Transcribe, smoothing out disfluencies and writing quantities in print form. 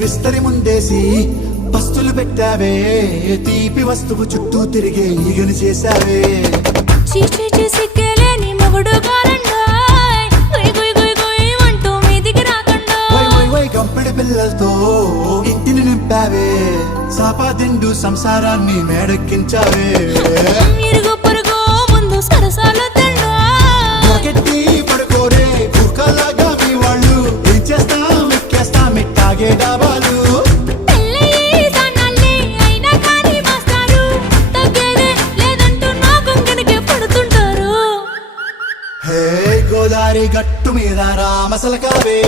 విస్తరి ముందేసి పస్తులు పెట్టావే తీపి వస్తువు చుట్టూ తిరిగే ఈగను చేశావే సిక్కేలేని మొగుడు అంటూ మీదికి రాకుండా కంపెడి పిల్లలతో ఇంటిని నింపావే సాపాదిండు సంసారాన్ని మేడెక్కించావే ఇరుగు పొరుగు ముందు సరసాలు పడుకోరే కుక్కలాగా మీ వాళ్ళు ఏం చేస్తాం ఎక్కేస్తాం ఇట్టాగే డాబాలు గోదారి గట్టు మీద రామసలకావే